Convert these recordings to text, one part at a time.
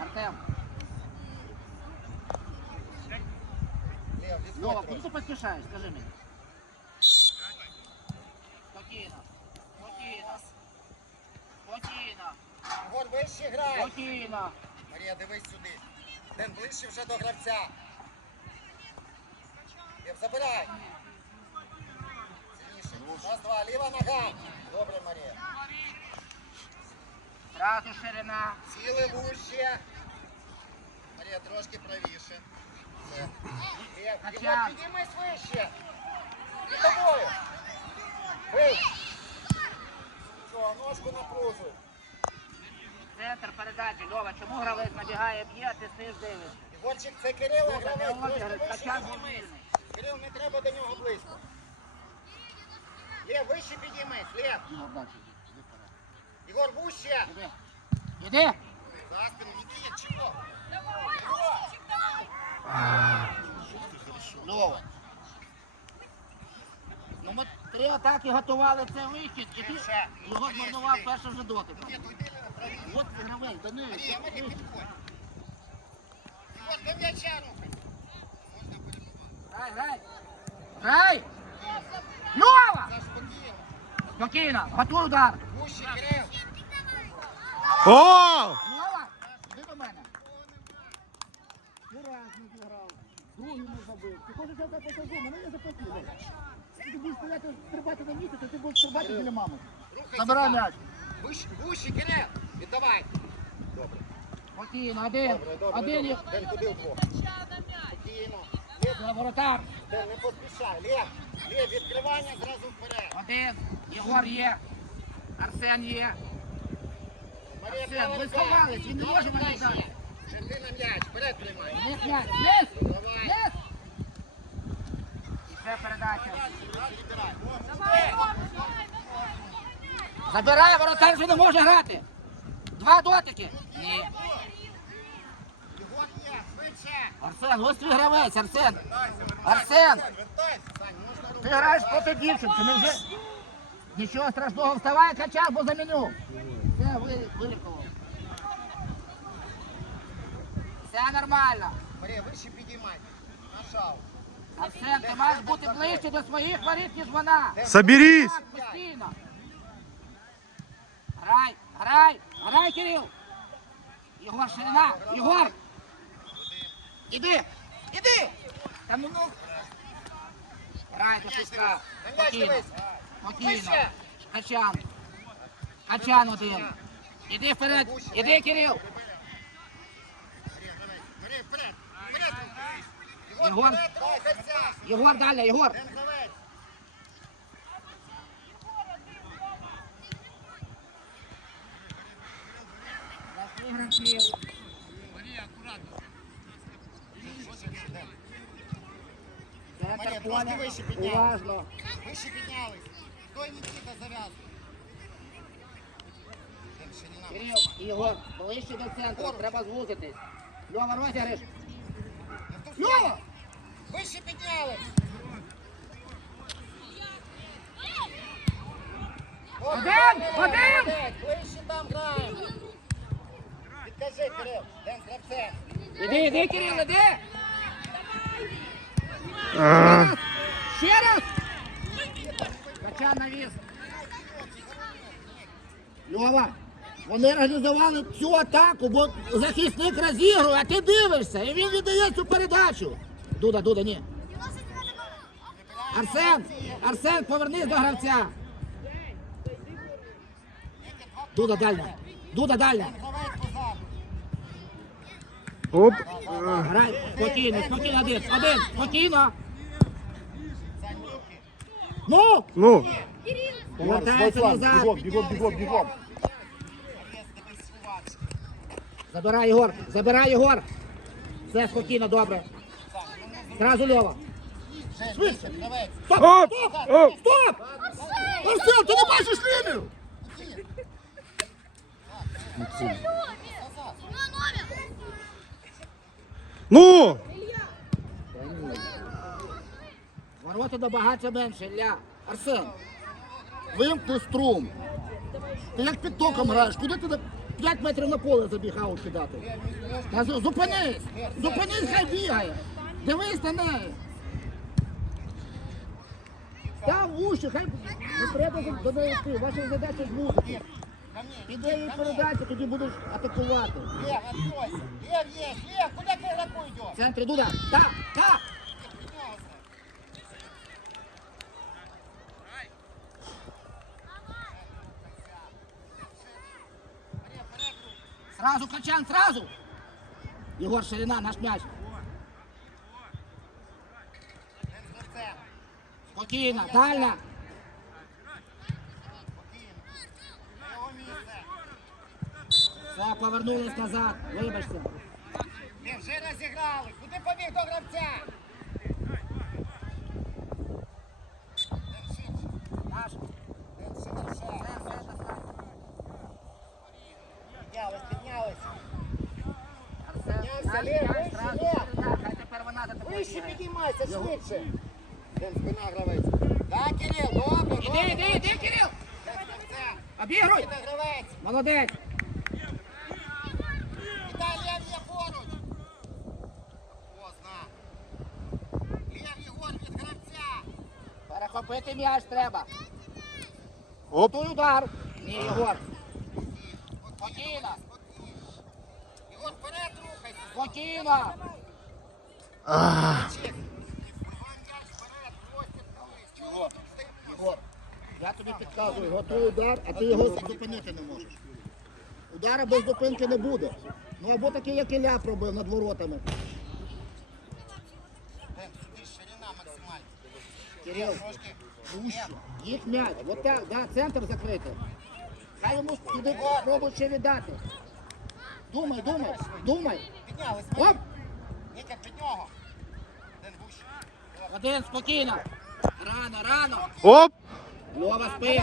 Артем, Лев, відходь Льова, куди трошки. ти? Скажи мені. Спокійно. Спокійно. Спокійно. Ігор, вище грай. Спокійно. Марія, дивись сюди. Ден ближче вже до гравця. Лев, забирай. Сильніше. Раз, два, ліва нога. Добре, Марія. Зразу ширина. Сіли вуще. Марія, трошки правіше. Все. Підіймись вище. Під тобою. Бий. Що, ножку напружуй. Центр передачі. Льова, чому гравець набігає, б'є, ти стоїш дивишся? Ігорчик, це Кирило, гравець, трошки вище Качан підіймись. Кирил, не треба до нього близько. Лев, вище підіймись. Ігор, далі. За спину, не б'є, чого? Льова. Ну ми три атаки готували це вихід, і ти його змарнував перший вже дотик. Ні, то йди правіше. От гравець, Марія. Ігор, до м'яча рухай. Грай, грай. Грай. Льова! Спокійно, готуй удар. О! Льова, іди до мене. Раз не зіграв, другий не забив. Ти хочеш я тебе покажу, мене не запустили. Ти будеш стояти, стрибати на місці, то ти будеш стрибати біля мами. Забирай м'яч. Вуще, Кирил. Віддавай. Добре. Спокійно, один. Добре, добре, Один добре. їх. Ден, куди вдвох? Спокійно. Це воротар. Ден, не поспішай. Лев, Лев, відкривання зразу вперед. Один. Єгор є. Арсен є. Арсен, ви сховались, він не може мене дати. Жерди на м'яч, вперед приймай. Низ м'яч. Низ. Давай. І це передача. Забирає воротар, вже не може грати. Два дотики. Ні. Арсен, ось твій гравець, Арсен. Арсен, ти граєш проти дівчинки, не вже. Нічого страшного, вставай, качав, бо заміню. Все, ви- вилікував. Все нормально. Марія, вище підіймай. На шау. Арсен, ти маєш бути ближче до своїх воріт, ніж вона. Соберись! Так, постійно. Грай, грай, грай, Кирил. Єгор, ширина, Єгор. Іди, іди. Та ну, ну. Грай до. Спокійно, спокійно. Качан. Качан один. Іди вперед, іди, Кирил. Єгор. Єгор, далі, Єгор. Ден гравець. Центр поля. підняли. Уважно. Вище піднялись. Стой, Нікіта, ширина. Кирил, Ігор, ближче до центру, треба звузитись. Льова, втовчай. Льова! Вище піднялись. Один, один. Ближче там граємо. Підкажи, Кирил. Ден з гравцем. Іди, іди, Кирил, іди! Ще раз! Качан навіс. Льова, вони організували цю атаку, бо захисник розігрує, а ти дивишся, і він віддає цю передачу. Дуда, Дуда, ні. Арсен, Арсен, повернись до гравця. Дуда дальня. Дуда дальня. Оп! Грай, спокійно, спокійно, один, один, спокійно. Ну, Ну, повертається назад. бігом, бігом, бігом. Сховатися. Забирай Єгор, забирай Єгор. Все спокійно, добре. Зразу Льова. Гравець. Стоп! Оп! Стоп! Оп! Стоп! Арсен, ти не бачиш лінію? Ну! Ворота добагатися менше, Ілля. Арсен, вимкни струм. Ти як під током граєш, куди ти... на- 5 метрів на поле забіг аут кидати. Зупинись! Зупинись, хай бігає! Дивись на неї! Став уші, хай не треба до неї йти. Ваша задача звузити. Ко мне. Іде їй передача, тоді будеш атакувати. Лев, откройся. Лев есть. Лев, куда к игроку В центрі Дуда. Так, так! Сразу, Качан, сразу! Єгор, ширина, наш м'яч. Спокійно, дальня. На його місце. Все, повернулись назад. Вибачте. Ти вже розіграли. Куди побіг до гравця? Наш. Піднялись, піднялись. Піднявся, Лев, вище, Лев. Вище підіймайся, швидше. Ден спина гравець. Так, Кирил, добре, Іди, добре. іди, іди, Кирил! Ден гравця. Обігруй! Молодець! Вітай, Лев є поруч. Поздно. Лев Єгор від гравця. Перехопити м'яч треба. Оп. Той удар. Ні, Єгор. Спокійно. Єгор, вперед рухайся. Спокійно. Чого? Єгор, я тобі підказую, готуй удар, а ти його зупинити не можеш. Удара без зупинки не буде. Ну або такий, як Ілля пробив над воротами. Ден, сюди ширина максимальна. Кирил, Трошки. вище. Їх м'яч. От так, да, центр закритий. Хай йому туди спробуй ще віддати. Думай, думай, думай. Піднялись. Оп! Ніка під нього. Ден вуще. Один, спокійно. Рано, рано. оп. Льова спиш.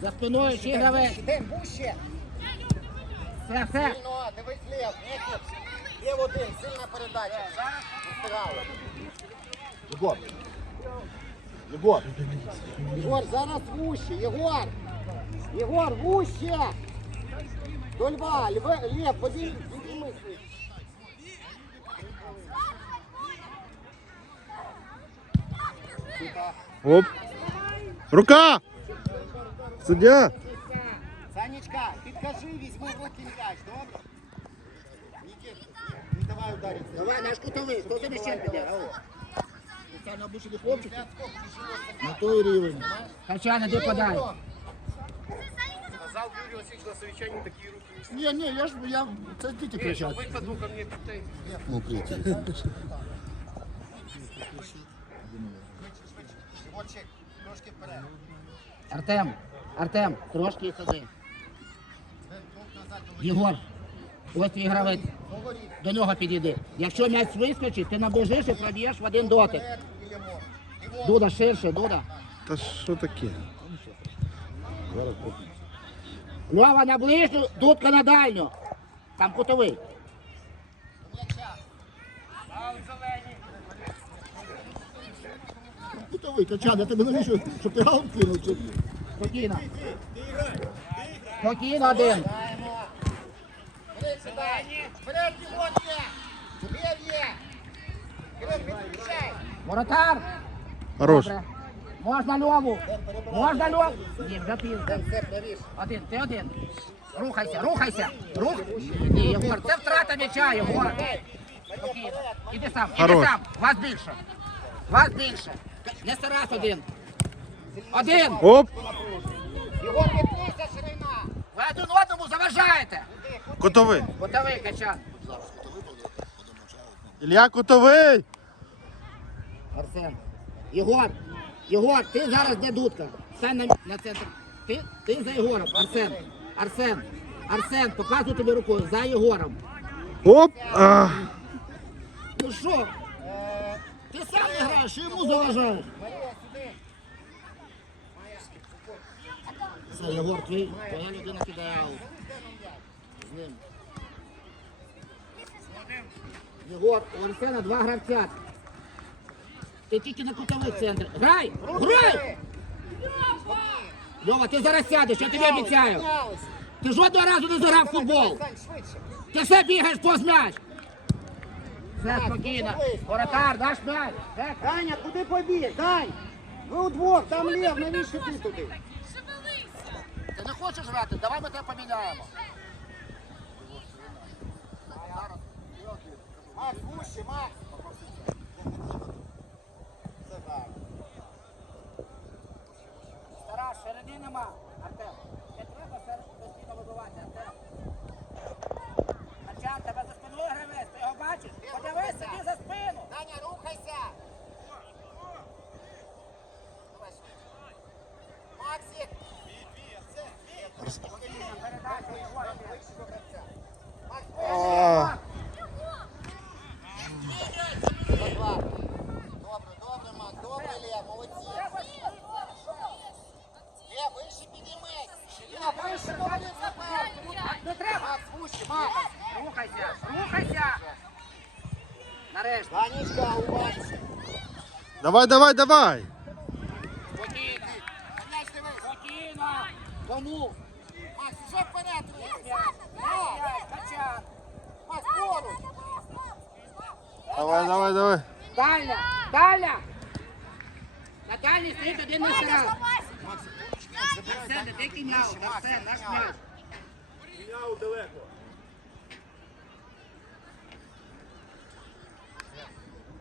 За спиною ще гравець. Ден вуще. Все, все. Сильно, дивись лев. Лев один, сильна передача. Встигали. Єгор. Єгор. Єгор, зараз вуще. Єгор. Єгор, вуще. До льва. Льве, лев, подій, підійми свій. Оп. Рука. Суддя. Санечка, підкажи, візьми в руки м'яч, добре? Не давай ударити. Давай, наш кутовий. Хто тобі ще піде? Спеціально обучений хлопчик. На той рівень. Качан, іди подай. Сказал Юрий Васильевич на совещании такие руки не ні, я ж я це діти кричать. Выпаду ко мне питай. Ну, кричать. Єгорчик, трошки вперед. Артем, Артем, трошки ходи. До Єгор, ось твій гравець. До нього підійди. Якщо м'яч вискочить, ти наближиш і проб'єш в один дотик. Дуда, ширше, Дуда. Та що таке? Льова на ближню, Дудка на дальню. Там кутовий. Кутовий, Качан, я тебе навіщо, щоб ти гаун кинув? Спокійно. Спокійно один. Граємо. Вперед. Вперед, є. Лев є. Кирил, підключай. Воротар. Хорош. Добре. Можна Льову. Можна Льову. Ні, вже пізно. Один, ти один. Рухайся, рухайся. Рух. Ні, Єгор, це втрата м'яча, Єгор. Іди сам, іди Хорош. сам. Вас більше. Вас більше. Не Тарас один. Один. Оп. Єгор, відкрийся, ширина. Ви один одному заважаєте. Кутовий. Готовий, Качан. Ілля Кутовий. Арсен. Єгор. Єгор, ти зараз де дудка. Стань на, на центр. Ти, ти за Єгором. Арсен. Арсен. Арсен, показую тобі рукою. За Єгором. Оп. А. Ну що? Ти сам не граєш, йому заважаєш. Марія, сюди. Це Єгор твій, твоя людина кидає аут. З ним. Єгор, у Арсена два гравця. Ти тільки на кутовий центр. Грай! Грай! Льова, ти зараз сядеш, я тобі обіцяю. Ти жодного разу не зіграв в футбол. Ти все бігаєш повз м'яч. Все спокійно. Воротар, даш м'яч. Даня, куди побіг? Дань! Ви удвох, там Лев, навіщо ти туди? Ти не хочеш грати? Давай ми тебе поміняємо. Макс, гуще, Макс! Стара, ширини нема. Вище добре, Не треба. Макс, вуще, Макс. Рухайся, рухайся. Нарешті. Данечка, уважно. давай, давай, давай. Арсен, ти кіняв, Арсен, наш м'яч.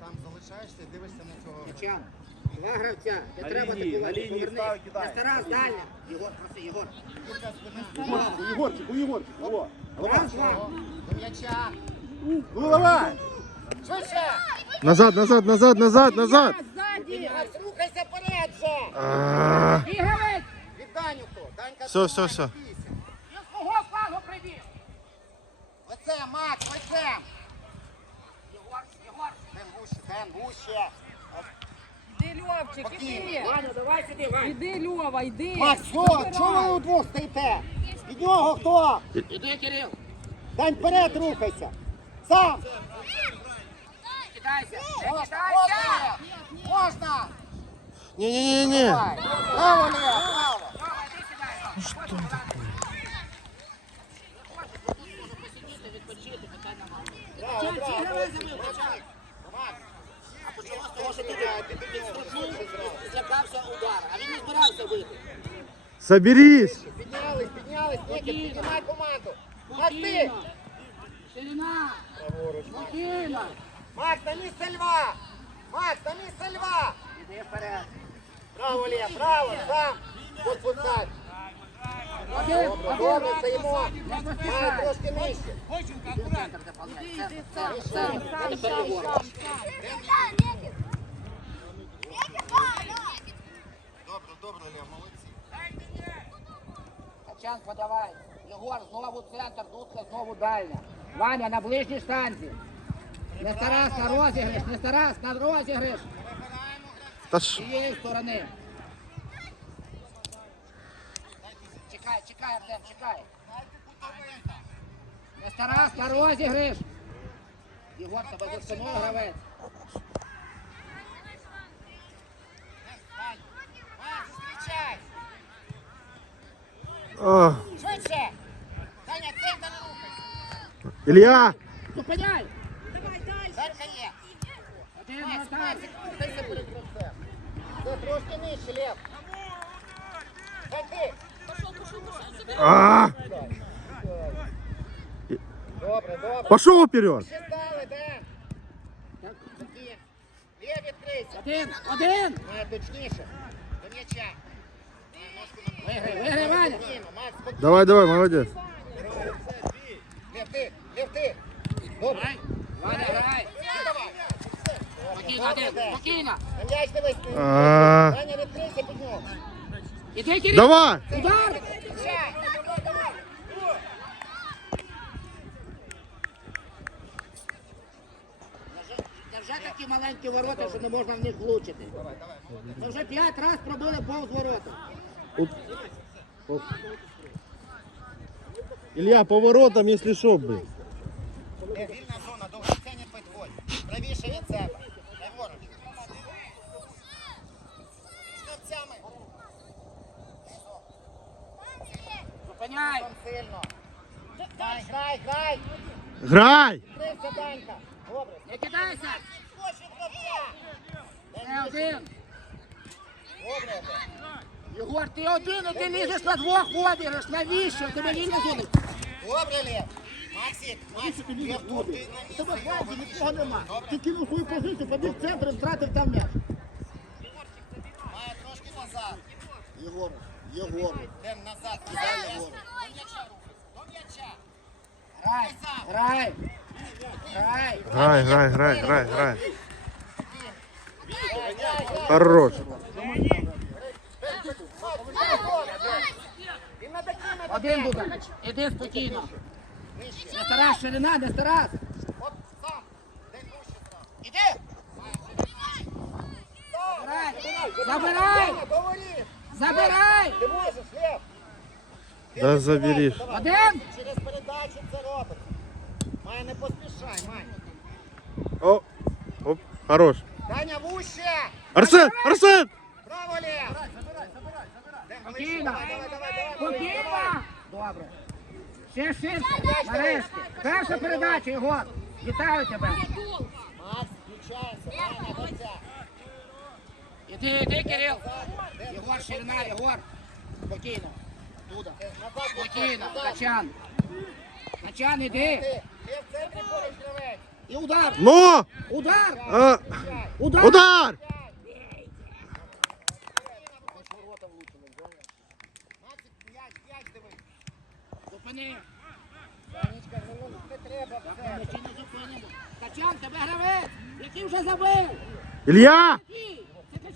Там залишаєшся дивишся на цього. Качан. Два гравця. Не На треба лінії, на лінії поверни. став, кидай. Стара, дальня. Єгор, проси, Єгор. У Єгорчик, у Єгорчик. О, Раз, два. До м'яча. ну давай. Швидше. Назад, назад, назад, назад, назад. Макс, рухайся вперед же. А, Ігравець. Від Даню хто? Данька. Все, все, все. Він з кого флагу прибіг? Лице, Макс, лице. Єгор, Єгор. Ден гуще, Ден гуще. Іди, Льовчик, іди. Ваня, давай сюди, Ваня. Іди, Льова, йди. Макс, що? Чого ви удвох стоїте? Від нього хто? Іди, Кирил. Дань вперед рухайся. Сам. Кидайся. Не кидайся. можна. Не-не-не-не. Давай. Лев, Макс. А почалося з того, що ти підстрибнув і злякався удара. А він не збирався вийти. Соберись. Піднялись, піднялись. Нікіт, піднімай команду. Макс, Ширина. Спокійно. Макс, на місце льва. Макс, на місце льва. Іди вперед. Браво, Лев, браво, сам. Тут пускай. Один. добре, Має трошки нижче. Центр заполняй. Центр, центр, центр. А тепер Єгор. Добре, добре, Лев, молодці. Качан, подавай. Єгор, знову центр, Дудка знову дальня. Ваня, на ближній штанзі. Не старас на розіграш, не старас на розіграш. Та ж. Цієї сторони. Чекай, чекай, Артем, чекай. Не старас на розіграш. Єгор, тебе за спиною гравець. Макс, зустрічай. О, Швидше. Даня, центр рухайся. Илья. Зупиняй! Данька є. Один Макс, вратар. Максик, рухайся перед гравцем. Це трошки нижче, Лев. Дань ти. А, Добре, добре. пошел вперед. Ще стали, Ден. Такі. Лев, відкрийся. Один, один! Має точніше. До м'яча. Виграй, виграй, Ваня! Спокійно, Макс, спокійно. Давай, давай, молодец. Лев, ти, Лев, ти. Добре. Ваня, грай! Ти давай. Спокійно, один, спокійно! На м'яч дивись. ти. А, Даня, відкрийся під нього. Іди, Кирил! давай. Удар! Вже такі маленькі ворота, що не можна в них влучити. Це вже п'ять разів пробили повз ворота. Илья, поворотом, если шо, блин. Лев, вільна зона, до гравця не підходь. Правіше від себе. Зупиняй. Сильно. Грай, грай, грай. Грай! Крився, Данька. Добре. Не кидайся. Не один. Добре. Єгор, ти один, і ти лізеш на двох ходиш. Навіщо? Тебе вільно зони. Добре, Лев. Максик, Максик, Лев, тут ти на Тебе нікого нема. Ти кинув свою позицію, побіг центр і втратив там м'яч. Має трошки назад. Єгор, Єгор. Йдем назад, назад, Єгор. До м'яча рухай, до м'яча. Грай, грай. Грай. Грай, грай, грай, грай, грай. Хорош. Один буде. Іди спокійно. Не старась, ширина, не сам. Іди. Забирай. Забирай. Забирай. Ти можеш, Лев. Да заберешь. Один. Через передачу це робить. Має не поспішай, Май. О, оп, хорош. Даня, вуще. Арсен, Арсен! Браво, Лев. Спокійно. Давай, давай, давай, давай. Спокійно. Добре. Ще ширше. Нарешті. Перша передача, Єгор. Вітаю тебе. Макс, включайся. Даня, гравця. Іди, іди, Кирил. Єгор, ширина, Єгор. Спокійно. Туди. Назад, Спокійно. Качан. Качан, іди. Гравець. І удар. Но! Удар. А, Удар. удар! Зупини. Ну. Качан, тебе гравець. Який вже забив. Илья! Який? Це Качана. Під тобою.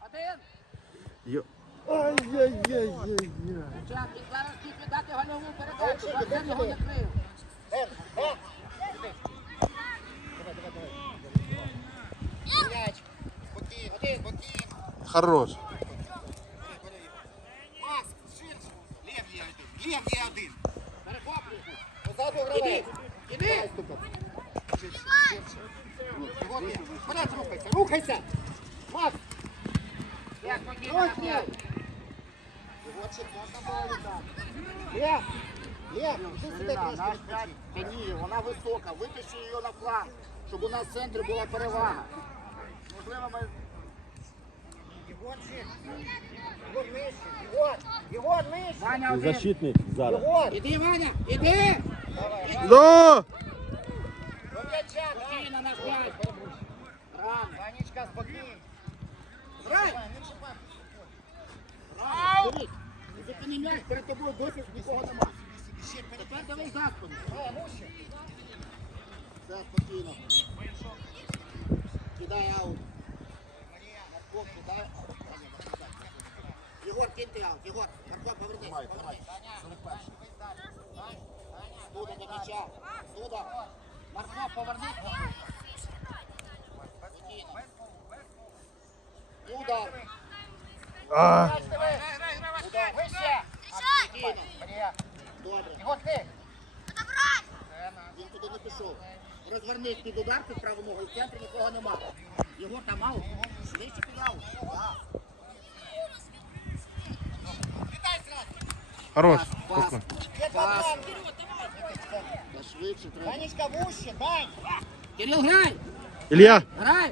Один. Ай-яй-яй-яй-яй. Зараз міг віддати гольову передачу. Арсен його не крив. Хорош. Лев є один. Лев є один. Перехоплюй. Позаду гравець. Ігор, є. Вперед рухайся, рухайся. Макс. Я спокійно. Трохи. Ігорчик, можна було віддати. Лев. Лев, ти сюди трошки відпочинь. Та ні, вона висока. Витащи її на фланг, щоб у нас в центрі була перевага. Можливо, ми... Ігорчик. Ігор нижче. Ігор. Ігор нижче. Ваня один. Защитник зараз. Ігор. Іди, Ваня, іди! Да! До м'яча. Спокійно наш. Грай! Не. Зупини давай за. Давай, Все, спокійно. Кидай аут. Марко, кидай. Єгор, киньте аут. Повернись. Повернись. Сюда до м'яча. Сюда. Марко, повернись. Спокійно. І удар. А, Удар. Вище. Спокійно. Марія. Добре. Ігор, ти. Він туди не пішов. Розвернись під удар, під праву ногу, в центрі нікого нема. Його там аут. Вище під аут. Да. хорош. Пас. Спокойно. Є Пас. там. Та швидше треба. Ванечка, вуще, Дань. Кирил, грай! Илья! Грай!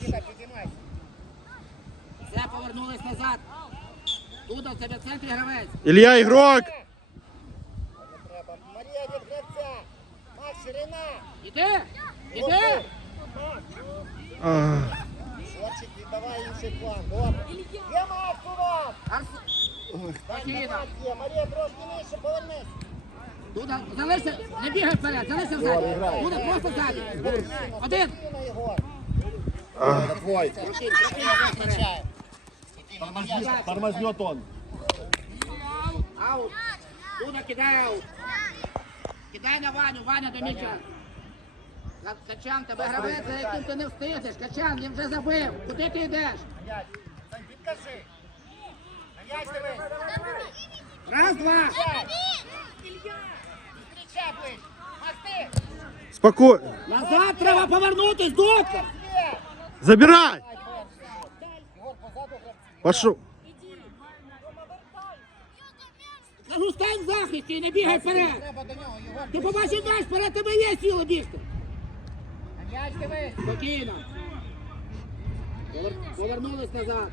Кидай, підіймайся. Все, повернулись назад. Тут у тебе в центрі гравець. Илья игрок! Не треба. Марія від гравця. Макс, ширина. Іди! Іди! А, Шорчик, віддавай інший план. Добре. Є Макс у вас. Арс... Дань, Спокійно. Макс є. Марія, трошки нижче, повернись. Тут залися, не бігай вперед, залися ззаді. Буде просто ззаді. Один. Твой. Тормознет он. Аут. Туда кидай аут. Кидай на Ваню, Ваня до м'яча. Качан, тебе гравець, за яким ти не встигнеш. Качан, він вже забив. Куди ти йдеш? Підкажи. Раз, два. М'яч. Зустрічай ближче. Макс, ти. Спокойно. Назад треба повернутись, доктор. Забирай! Пошел. Кажу, стань в захисті і не бігай вперед. Ти побачив м'яч, вперед тебе є сила бігти. Спокійно. Повер- Повернулись назад.